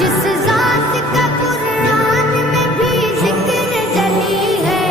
जिस जात का कुरान में भी जिक्र जली है,